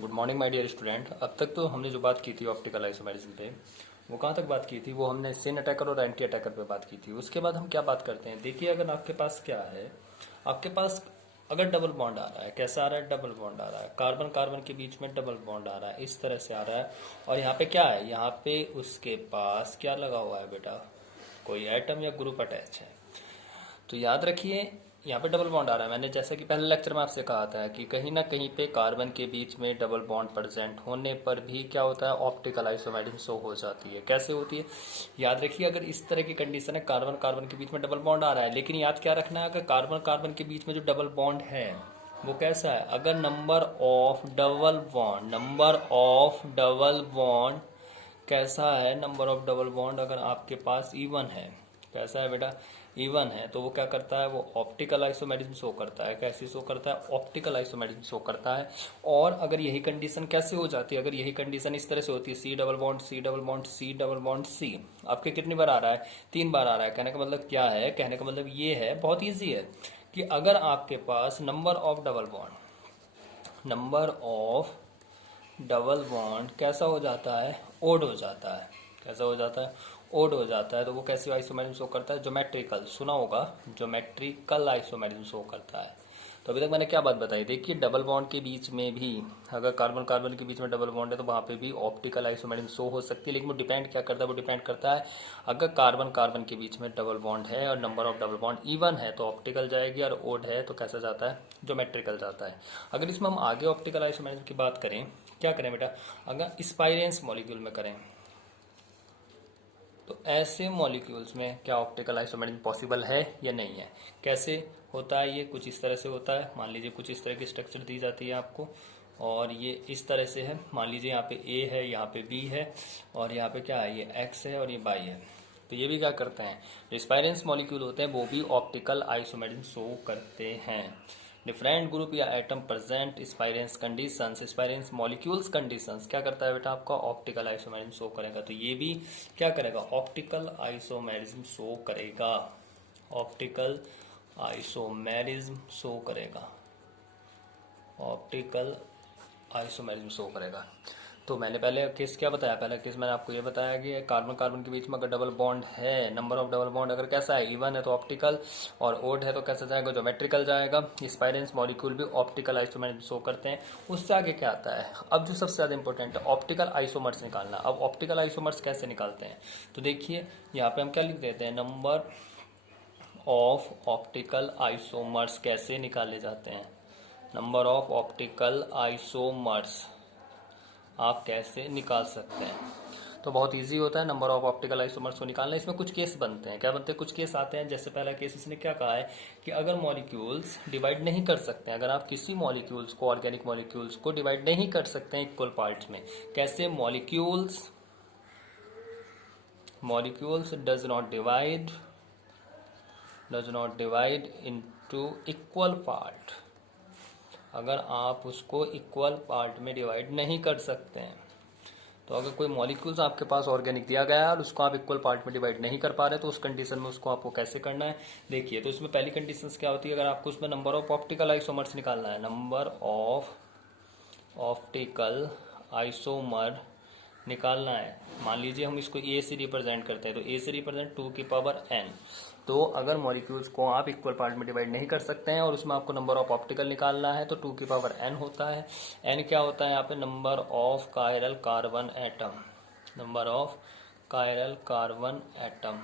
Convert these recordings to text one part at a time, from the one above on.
Good morning my dear student. अब तक तो हमने जो बात की थी ऑप्टिकल आइसोमेरिज्म पे, वो कहाँ तक बात की थी? वो हमने सिन अटैकर और एंटी अटैकर पे बात की थी। उसके बाद हम क्या बात करते हैं, देखिए अगर आपके पास क्या है, आपके पास अगर डबल बॉन्ड आ रहा है, कैसा आ रहा है? डबल बॉन्ड आ रहा है, कार्बन कार्बन के बीच में डबल बॉन्ड आ रहा है, इस तरह से आ रहा है। और यहाँ पे क्या है, यहाँ पे उसके पास क्या लगा हुआ है बेटा? कोई एटम या ग्रुप अटैच है। तो याद रखिए यहाँ पे डबल बॉन्ड आ रहा है। मैंने जैसा कि पहले लेक्चर में आपसे कहा था कि कहीं ना कहीं पे कार्बन के बीच में डबल बॉन्ड प्रेजेंट होने पर भी क्या होता है, ऑप्टिकल आइसोमेरिज्म शो हो जाती है। कैसे होती है, याद रखिए अगर इस तरह की कंडीशन है, कार्बन कार्बन के बीच में डबल बॉन्ड आ रहा है, लेकिन याद क्या रखना है, अगर कार्बन कार्बन के बीच में जो डबल बॉन्ड है वो कैसा है, अगर नंबर ऑफ डबल बॉन्ड कैसा है, नंबर ऑफ डबल बॉन्ड अगर आपके पास इवन है, कैसा है बेटा, इवन है, तो वो क्या करता है, वो ऑप्टिकल आइसोमेरिज्म शो करता है। कैसे शो करता है? ऑप्टिकल आइसोमेरिज्म शो करता है। और अगर यही कंडीशन कैसे हो जाती है, अगर यही कंडीशन इस तरह से होती है, C double bond C double bond C double bond C, आपके कितनी बार आ रहा है? 3 बार आ रहा है। कहने का मतलब क्या है, कहने का मतलब ये है, बहुत ईजी है, कि अगर आपके पास नंबर ऑफ डबल बॉन्ड कैसा हो जाता है, ओड हो जाता है। कैसा हो जाता है? ओड हो जाता है। तो वो कैसे आइसोमेरिज्म शो करता है? ज्योमेट्रिकल, सुना होगा, ज्योमेट्रिकल आइसोमेरिज्म शो करता है। तो अभी तक मैंने क्या बात बताई, देखिए डबल बॉन्ड के बीच में भी, अगर कार्बन कार्बन के बीच में डबल बॉन्ड है तो वहाँ पे भी ऑप्टिकल आइसोमेरिज्म शो हो सकती है। लेकिन वो डिपेंड क्या करता है, वो डिपेंड करता है अगर कार्बन कार्बन के बीच में डबल बॉन्ड है और number of double bond even है तो ऑप्टिकल जाएगी, और ओड है तो कैसा जाता है, ज्योमेट्रिकल जाता है। अगर इसमें हम आगे ऑप्टिकल आइसोमेरिज्म की बात करें, क्या करें बेटा, अगर स्पाइरेंस मॉलिक्यूल में करें तो ऐसे मॉलिक्यूल्स में क्या ऑप्टिकल आइसोमेरिज्म पॉसिबल है या नहीं है? कैसे होता है ये? कुछ इस तरह से होता है। मान लीजिए कुछ इस तरह की स्ट्रक्चर दी जाती है आपको, और ये इस तरह से है। मान लीजिए यहाँ पे ए है, यहाँ पे बी है, और यहाँ पे क्या है, ये एक्स है और ये वाई है। तो ये भी क्या करते हैं, जो स्पाइरेंस मॉलिक्यूल होते हैं वो भी ऑप्टिकल आइसोमेरिज्म शो करते हैं। डिफरेंट ग्रुप या एटम प्रेजेंट स्पाइरेंस कंडीशंस, स्पाइरेंस मॉलिक्यूल्स कंडीशंस क्या करता है बेटा, आपका ऑप्टिकल आइसोमेरिज्म शो करेगा। तो ये भी क्या करेगा, ऑप्टिकल आइसोमेरिज्म शो करेगा। ऑप्टिकल आइसोमेरिज्म शो करेगा, ऑप्टिकल आइसोमेरिज्म शो करेगा। तो मैंने पहले केस क्या बताया, पहला केस मैंने आपको ये बताया कि कार्बन कार्बन के बीच में अगर डबल बॉन्ड है, नंबर ऑफ डबल बॉन्ड अगर कैसा है, इवन है तो ऑप्टिकल, और ओड है तो कैसा जाएगा, ज्योमेट्रिकल जाएगा। स्पाइरेंस मॉलिक्यूल भी ऑप्टिकल आइसोमेरिज्म शो करते हैं। उससे आगे क्या आता है, अब जो सबसे ज़्यादा इंपॉर्टेंट है, ऑप्टिकल आइसोमर्स निकालना। अब ऑप्टिकल आइसोमर्स कैसे निकालते हैं, तो देखिए यहाँ पे हम क्या लिख देते हैं, नंबर ऑफ ऑप्टिकल आइसोमर्स कैसे निकाले जाते हैं, नंबर ऑफ ऑप्टिकल आइसोमर्स आप कैसे निकाल सकते हैं। तो बहुत इजी होता है नंबर ऑफ ऑप्टिकल आइसोमर्स को निकालना। इसमें कुछ केस बनते हैं, क्या बनते हैं, कुछ केस आते हैं। जैसे पहला केस इसने क्या कहा है कि अगर मॉलिक्यूल्स डिवाइड नहीं कर सकते हैं, अगर आप किसी मॉलिक्यूल्स को, ऑर्गेनिक मॉलिक्यूल्स को डिवाइड नहीं कर सकते हैं इक्वल पार्ट्स में, कैसे, molecules does not divide into equal part, अगर आप उसको इक्वल पार्ट में डिवाइड नहीं कर सकते हैं। तो अगर कोई मॉलिक्यूल्स आपके पास ऑर्गेनिक दिया गया है और उसको आप इक्वल पार्ट में डिवाइड नहीं कर पा रहे, तो उस कंडीशन में उसको आपको कैसे करना है, देखिए। तो इसमें पहली कंडीशन क्या होती है, अगर आपको उसमें नंबर ऑफ ऑप्टिकल आइसोमर्स निकालना है, नंबर ऑफ ऑप्टिकल आइसोमर निकालना है। मान लीजिए हम इसको ए से रिप्रेजेंट करते हैं, तो ए से रिप्रेजेंट 2 की पावर n। तो अगर मॉलिक्यूल्स को आप इक्वल पार्ट में डिवाइड नहीं कर सकते हैं और उसमें आपको नंबर ऑफ ऑप्टिकल निकालना है, तो 2 की पावर n होता है। n क्या होता है यहाँ पे, number of chiral carbon atom, number of chiral carbon atom,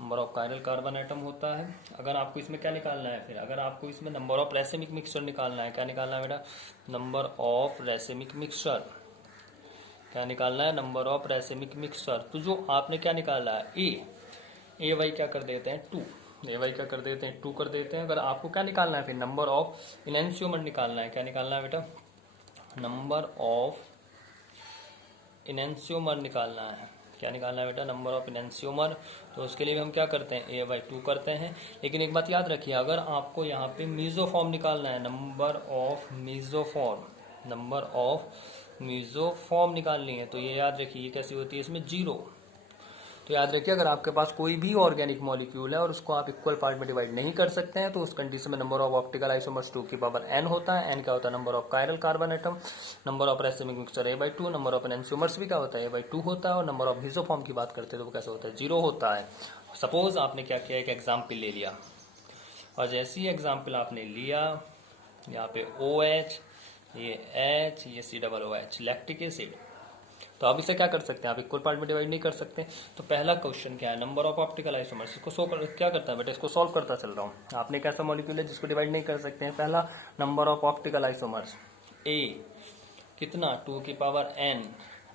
number of chiral carbon atom होता है। अगर आपको इसमें क्या निकालना है, फिर अगर आपको इसमें नंबर ऑफ रेसिमिक मिक्सचर निकालना है, क्या निकालना है बेटा, नंबर ऑफ रेसिमिक मिक्सचर, क्या निकालना है, नंबर ऑफ रेसिमिक मिक्सचर। तो जो आपने क्या निकाला है, ए वाई क्या कर देते हैं 2, ए वाई क्या कर देते हैं 2 कर देते हैं। अगर आपको क्या निकालना है, फिर नंबर ऑफ इनएंशियोमर निकालना है, क्या निकालना है बेटा, नंबर ऑफ इनएंशियोमर निकालना है, क्या निकालना है बेटा, नंबर ऑफ इनएंशियोमर। तो उसके लिए भी हम क्या करते हैं, ए बाई 2 करते हैं। लेकिन एक बात याद रखिए, अगर आपको यहाँ पे मीजोफॉर्म निकालना है, नंबर ऑफ मीजोफॉर्म, नंबर ऑफ मीजोफॉर्म निकालनी है, तो ये याद रखिए कैसी होती है, इसमें 0। तो याद रखिए, अगर आपके पास कोई भी ऑर्गेनिक मॉलिक्यूल है और उसको आप इक्वल पार्ट में डिवाइड नहीं कर सकते हैं तो उस कंडीशन में नंबर ऑफ ऑप्टिकल आइसोमर्स 2 की पावर n होता है। n क्या होता है? Number of chiral carbon atom. Number of racemic mixture a/2। Number of enantiomers भी क्या होता है? a/2 होता है। और नंबर ऑफ मेसोफॉर्म की बात करते हैं तो वो कैसे होता है? 0 होता है। सपोज आपने क्या किया, एक एग्जाम्पल ले लिया, और जैसे ही एग्जाम्पल आपने लिया, यहाँ पे OH, ये H, ये COOH, लैक्टिक एसिड। तो आप इसे क्या कर सकते हैं? आप इक्वल पार्ट में डिवाइड नहीं कर सकते। तो पहला क्वेश्चन क्या है? Number of optical isomers. इसको क्या करता है बेटा? इसको सॉल्व करता चल रहा हूँ। आपने कैसा मॉलिक्यूल है जिसको डिवाइड नहीं कर सकते हैं? पहला, number of optical isomers A कितना? 2 की power n।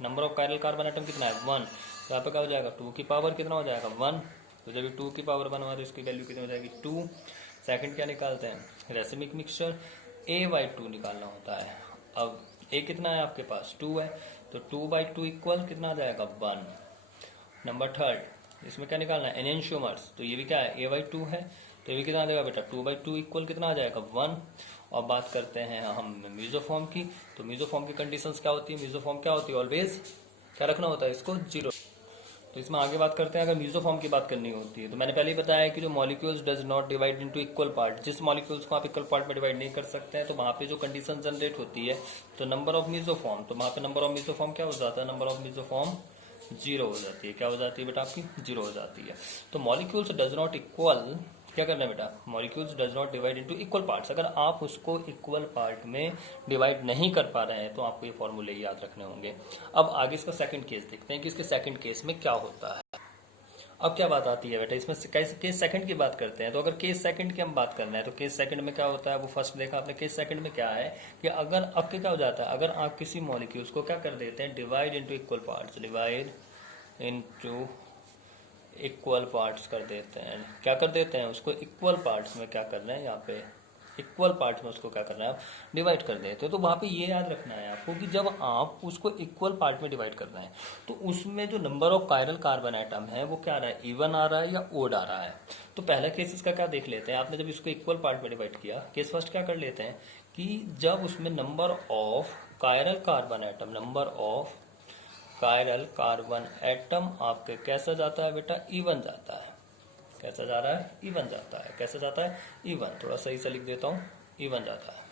Number of chiral carbon atom कितना है? 1। तो यहाँ पे क्या हो जाएगा? 2 की पावर कितना हो जाएगा? 1। तो जब 2 की पावर 1 हुआ तो इसकी वैल्यू कितनी हो जाएगी? 2। सेकंड क्या निकालते हैं? रेसिमिक मिक्सचर A/2 निकालना होता है। अब A कितना है आपके पास? 2 है। तो 2/2 इक्वल कितना आ जाएगा? 1। नंबर थर्ड, इसमें क्या निकालना है? एनेंशियोमर्स। तो ये भी क्या है? A/2 है। तो ये भी कितना आ जाएगा बेटा? 2/2 इक्वल कितना आ जाएगा? 1। और बात करते हैं हम मेसोफॉर्म की। तो मेसोफॉर्म की कंडीशंस क्या होती है? मेसोफॉर्म क्या होती है? ऑलवेज क्या रखना होता है? इसको 0। तो इसमें आगे बात करते हैं, अगर मेसोफॉर्म की बात करनी होती है तो मैंने पहले ही बताया कि जो molecules does not divide into equal part, जिस मॉलिक्यूल्स को आप इक्वल पार्ट में डिवाइड नहीं कर सकते हैं तो वहां पे जो कंडीशन जनरेट होती है तो नंबर ऑफ मेसोफॉर्म, तो वहां पे नंबर ऑफ मेसोफॉर्म क्या हो जाता है? नंबर ऑफ मेसोफॉर्म 0 हो जाती है। क्या हो जाती है बेटा? आपकी 0 हो जाती है। तो मॉलिक्यूल्स डज नॉट इक्वल, क्या करना है बेटा? Molecules does not divide into equal parts. अगर आप उसको इक्वल पार्ट में डिवाइड नहीं कर पा रहे हैं तो आपको ये फॉर्मूले याद रखने होंगे। अब आगे इसका सेकंड केस देखते हैं कि इसके सेकंड केस में क्या होता है। अब क्या बात आती है बेटा? इसमें केस सेकंड की बात करते हैं। तो अगर केस सेकंड की हम बात करना है तो केस सेकंड में क्या होता है? वो फर्स्ट देखा आपने। केस सेकंड में क्या है कि अगर आपके क्या हो जाता है? अगर आप किसी मॉलिक्यूल्स को क्या कर देते हैं? Divide into equal parts, divide into equal parts कर देते हैं। क्या कर देते हैं? उसको इक्वल पार्ट्स में क्या कर रहे हैं? यहाँ पे इक्वल पार्ट्स में उसको क्या करना है? आप डिवाइड कर देते हो। तो वहां पे ये याद रखना है आपको कि जब आप उसको इक्वल पार्ट में डिवाइड कर रहे हैं तो उसमें जो number of chiral carbon atom है वो क्या आ रहा है? इवन आ रहा है या ओड आ रहा है? तो पहला केस इसका क्या देख लेते हैं। आपने जब इसको इक्वल पार्ट में डिवाइड किया, केस फर्स्ट क्या कर लेते हैं कि जब उसमें number of chiral carbon atom, number of chiral carbon atom आपके कैसा जाता है बेटा? इवन जाता है। कैसा जा रहा है? इवन जाता है। कैसा जाता है? इवन। थोड़ा सही से लिख देता हूँ, इवन जाता है।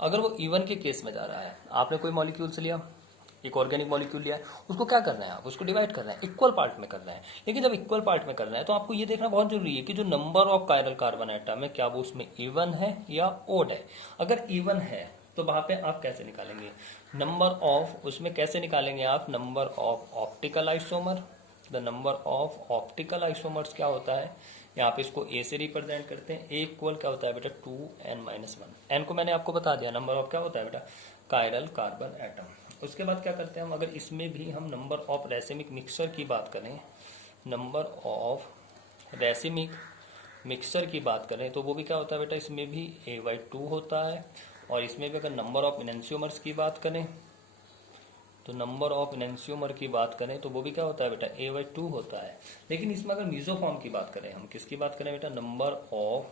अगर वो इवन के केस में जा रहा है, आपने कोई मॉलिक्यूल से लिया, एक ऑर्गेनिक मॉलिक्यूल लिया है, उसको क्या करना है? आप उसको डिवाइड कर रहे हैं, इक्वल पार्ट में कर रहे हैं। लेकिन जब इक्वल पार्ट में कर रहे हैं तो आपको ये देखना बहुत जरूरी है कि जो number of chiral carbon atom है क्या वो उसमें इवन है या ओड है। अगर इवन है तो वहां पे आप कैसे निकालेंगे नंबर ऑफ? उसमें कैसे निकालेंगे आप? Number of optical isomer. The number of optical isomers क्या होता है? यहाँ पे इसको ए से रिप्रेजेंट करते हैं। ए इक्वल क्या होता है बेटा? 2n-1। एन को मैंने आपको बता दिया। नंबर ऑफ क्या होता है बेटा? Chiral carbon atom. उसके बाद क्या करते हैं हम? अगर इसमें भी हम नंबर ऑफ रेसिमिक मिक्सचर की बात करें, नंबर ऑफ रेसिमिक मिक्सचर की बात करें तो वो भी क्या होता है बेटा? इसमें भी A/2 होता है। और इसमें भी अगर नंबर ऑफ एनेंशियोमर्स की बात करें तो नंबर ऑफ एनेंशियोमर की बात करें तो वो भी क्या होता है बेटा? A/2 होता है। लेकिन इसमें अगर मेसोफॉर्म की बात करें, हम किसकी बात करें बेटा? नंबर ऑफ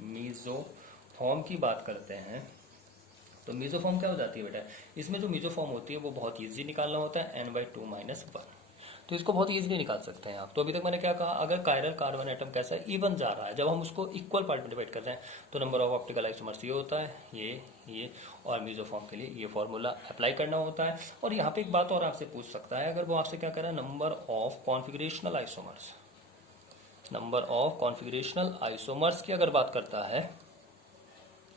मेसोफॉर्म की बात करते हैं तो मेसोफॉर्म क्या हो जाती है बेटा? इसमें जो मेसोफॉर्म होती है वो बहुत ईजी निकालना होता है, n/2-1। तो इसको बहुत इजीली निकाल सकते हैं आप। तो अभी तक मैंने क्या कहा? अगर कायरल कार्बन एटम कैसा है? इवन जा रहा है, जब हम उसको इक्वल पार्ट में डिवाइड कर रहे हैं तो नंबर ऑफ ऑप्टिकल आइसोमर्स ये होता है, ये और मेसोफॉर्म के लिए ये फॉर्मूला अप्लाई करना होता है। और यहाँ पे एक बात और आपसे पूछ सकता है, अगर वो आपसे क्या करें? Number of configurational isomers, number of configurational isomers की अगर बात करता है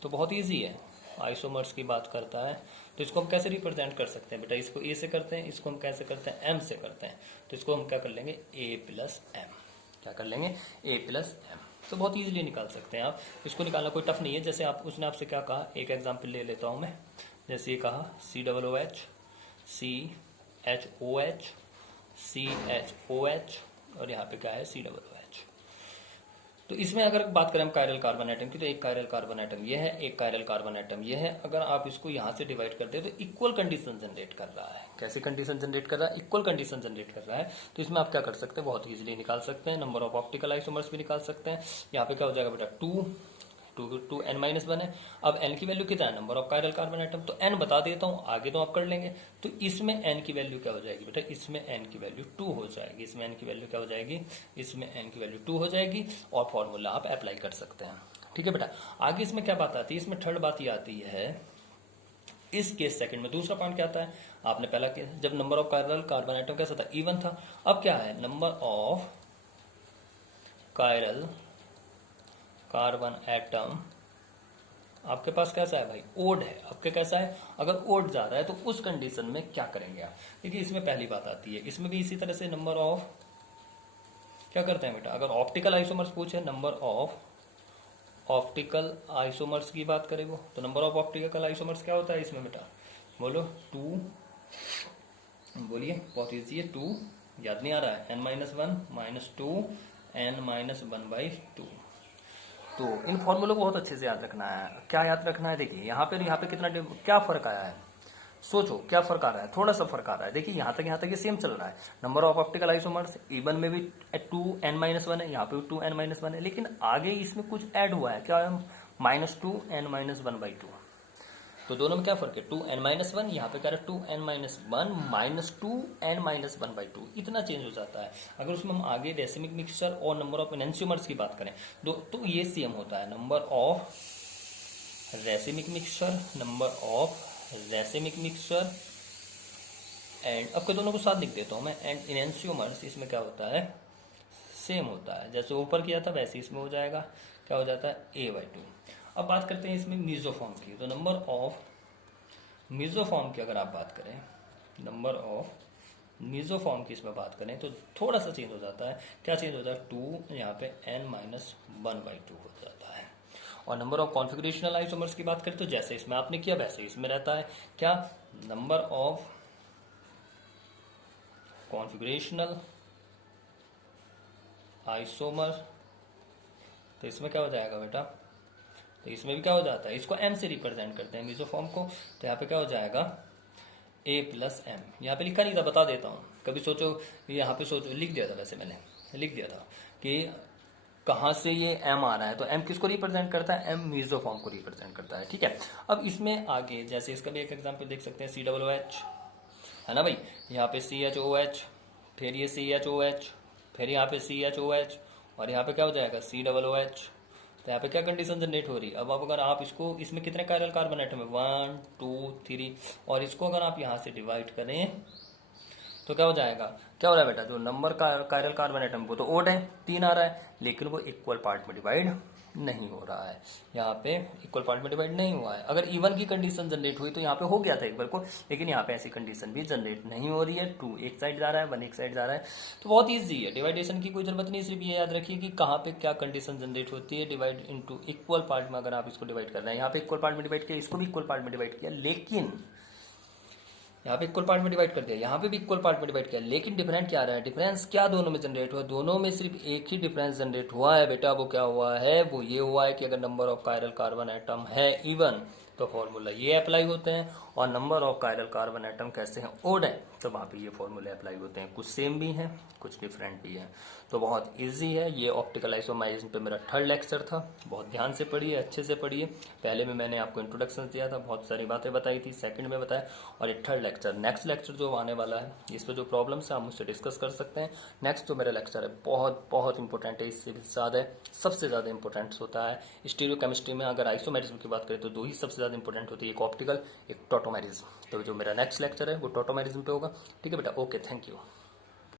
तो बहुत ईजी है। आइसोमर्स की बात करता है तो इसको हम कैसे रिप्रेजेंट कर सकते हैं बेटा? इसको ए से करते हैं, इसको हम कैसे करते हैं? एम से करते हैं। तो इसको हम क्या कर लेंगे? A+M। क्या कर लेंगे? A+M। तो बहुत इजीली निकाल सकते हैं आप। इसको निकालना कोई टफ नहीं है। जैसे आप उसने आपसे क्या कहा, एक एग्जांपल ले लेता हूं मैं। जैसे ये कहा COOH, CHOH, CHOH और यहाँ पे क्या है? COOH। तो इसमें अगर बात करें हम कायरल कार्बन एटम की तो एक कायरल कार्बन एटम ये है, एक कायरल कार्बन एटम ये है। अगर आप इसको यहाँ से डिवाइड करते हैं तो इक्वल कंडीशन जनरेट कर रहा है। कैसी कंडीशन जनरेट कर रहा है? इक्वल कंडीशन जनरेट कर रहा है। तो इसमें आप क्या कर सकते हैं? बहुत इजीली निकाल सकते हैं। नंबर ऑफ ऑप्टिकल आइसोमर्स भी निकाल सकते हैं। यहाँ पे क्या हो जाएगा बेटा? 2 टू n माइनस वन है। अब n की वैल्यू कितना है, number of chiral carbon atom, तो n बता देता हूँ, आगे तो आप कर लेंगे। तो इसमें n की वैल्यू क्या हो जाएगी बेटा, इसमें n की वैल्यू 2 हो जाएगी, इसमें n की वैल्यू क्या हो जाएगी, इसमें n की वैल्यू 2 हो जाएगी, और फॉर्मूला आप अप्लाई कर सकते हैं। ठीक है बेटा, आगे इसमें क्या बात आती है, इसमें थर्ड बात ये आती है, इस केस सेकंड में दूसरा पॉइंट क्या आता है, आपने पहला केस जब number of chiral carbon atom कैसा था, इवन था, अब क्या है, number of chiral carbon atom आपके पास कैसा है भाई, ओड है। आपके कैसा है, अगर ओड जा रहा है तो उस कंडीशन में क्या करेंगे आप, देखिए इसमें पहली बात आती है, इसमें भी इसी तरह से नंबर ऑफ क्या करते हैं बेटा, अगर ऑप्टिकल आइसोमर्स पूछे, नंबर ऑफ ऑप्टिकल आइसोमर्स की बात करें वो, तो नंबर ऑफ ऑप्टिकल आइसोमर्स क्या होता है इसमें बेटा, बोलो 2, बोलिए बहुत ईजी है, 2 याद नहीं आ रहा है, n minus one minus two n minus one by two. तो इन फॉर्मूलों को बहुत अच्छे से याद रखना है। क्या याद रखना है, देखिए यहाँ पे कितना क्या फर्क आया है, सोचो क्या फर्क आ रहा है, थोड़ा सा फर्क आ रहा है। देखिए यहाँ तक ये सेम चल रहा है, number of optical isomers even में भी 2n माइनस वन है, यहाँ पे भी 2n माइनस वन है, लेकिन आगे इसमें कुछ ऐड हुआ है, क्या है, -2n minus one by two. तो दोनों में क्या फर्क है, 2n माइनस वन, यहाँ पे कह रहा है 2n minus one minus 2n minus one by two, इतना चेंज हो जाता है। अगर उसमें हम आगे रेसिमिक मिक्सचर और नंबर ऑफ एनेंशियोमर्स की बात करें तो ये सेम होता है, number of racemic mixture, number of racemic mixture and, अब के दोनों को साथ लिख देता हूँ मैं, एंड एनेंशियोमर्स, इसमें क्या होता है, सेम होता है, जैसे ऊपर किया था वैसे इसमें हो जाएगा, क्या हो जाता है, a/2। अब बात करते हैं इसमें मीजोफॉर्म की, तो नंबर ऑफ मीजोफॉर्म की अगर आप बात करें, नंबर ऑफ मीजोफॉर्म की इसमें बात करें तो थोड़ा सा चेंज हो जाता है, क्या चेंज होता है, 2 यहाँ पे n minus one by two हो जाता है। और नंबर ऑफ कॉन्फिगरेशनल आइसोमर्स की बात करें तो जैसे इसमें आपने किया वैसे इसमें रहता है, क्या, नंबर ऑफ कॉन्फिगरेशनल आइसोमर, तो इसमें क्या हो जाएगा बेटा, तो इसमें भी क्या हो जाता है, इसको m से रिप्रेजेंट करते हैं मीजोफॉर्म को, तो यहाँ पे क्या हो जाएगा, a प्लस एम, यहाँ पे लिखा नहीं था, बता देता हूँ, कभी सोचो, यहाँ पे सोचो, लिख दिया था, वैसे मैंने लिख दिया था कि कहाँ से ये m आ रहा है, तो m किसको रिप्रेजेंट करता है, m मीजोफॉर्म को रिप्रेजेंट करता है। ठीक है, अब इसमें आगे जैसे इसका भी एक एग्जाम्पल देख सकते हैं, COOH है ना भाई, यहाँ पे CHOH, फिर ये CHOH, फिर यहाँ पे CHOH, और यहाँ पे क्या हो जाएगा, COOH। तो यहाँ पे क्या कंडीशन जनरेट हो रही है, अब अगर आप इसको, इसमें कितने कायरल कार्बन एटम है, 1 2 3, और इसको अगर आप यहाँ से डिवाइड करें तो क्या हो जाएगा, क्या हो रहा है बेटा, जो नंबर कायरल कार्बन एटम वो तो ओड है, 3 आ रहा है, लेकिन वो इक्वल पार्ट में डिवाइड नहीं हो रहा है, यहाँ पे इक्वल पार्ट में डिवाइड नहीं हुआ है। अगर इवन की कंडीशन जनरेट हुई तो यहाँ पे हो गया था एक बार को, लेकिन यहाँ पे ऐसी कंडीशन भी जनरेट नहीं हो रही है, 2 एक साइड जा रहा है, 1 एक साइड जा रहा है, तो बहुत ईजी है, डिवाइडेशन की कोई जरूरत नहीं, सिर्फ ये याद रखिए कि कहाँ पे क्या कंडीशन जनरेट होती है, डिवाइड इनटू इक्वल पार्ट में अगर आप इसको डिवाइड कर रहे हैं, यहाँ पे इक्वल पार्ट में डिवाइड किया, इसको भी इक्वल पार्ट में डिवाइड किया, लेकिन यहाँ पे इक्वल पार्ट में डिवाइड कर दिया, यहाँ पे भी इक्वल पार्ट में डिवाइड किया, लेकिन डिफरेंट क्या आ रहा है, डिफरेंस क्या दोनों में जनरेट हुआ, दोनों में सिर्फ एक ही डिफरेंस जनरेट हुआ है बेटा, वो क्या हुआ है, वो ये हुआ है कि अगर number of chiral carbon atom है इवन तो फॉर्मूला ये अप्लाई होते हैं, और number of chiral carbon atom कैसे हैं, ओड है, तो वहाँ पे ये फॉर्मूले अप्लाई होते हैं, कुछ सेम भी हैं कुछ डिफरेंट भी हैं। तो बहुत इजी है ये ऑप्टिकल आइसोमराइजेशन पे मेरा थर्ड लेक्चर था, बहुत ध्यान से पढ़िए, अच्छे से पढ़िए। पहले में मैंने आपको इंट्रोडक्शन दिया था, बहुत सारी बातें बताई थी, सेकंड में बताया, और ये थर्ड लेक्चर, नेक्स्ट लेक्चर जो आने वाला है इस पर जो प्रॉब्लम्स है आप मुझसे डिस्कस कर सकते हैं। नेक्स्ट जो मेरा लेक्चर है बहुत बहुत इंपॉर्टेंट है, इससे भी ज़्यादा सबसे ज़्यादा इंपॉर्टेंट होता है स्टीरियो केमिस्ट्री में। अगर आइसोमेरिज्म की बात करें तो 2 ही सबसे ज़्यादा इंपॉर्टेंट होती है, एक ऑप्टिकल एक टॉटोमेरिज्म। तो जो मेरा नेक्स्ट लेक्चर है वो टॉटोमेरिज्म पे होगा। ठीक है बेटा, ओके, थैंक यू।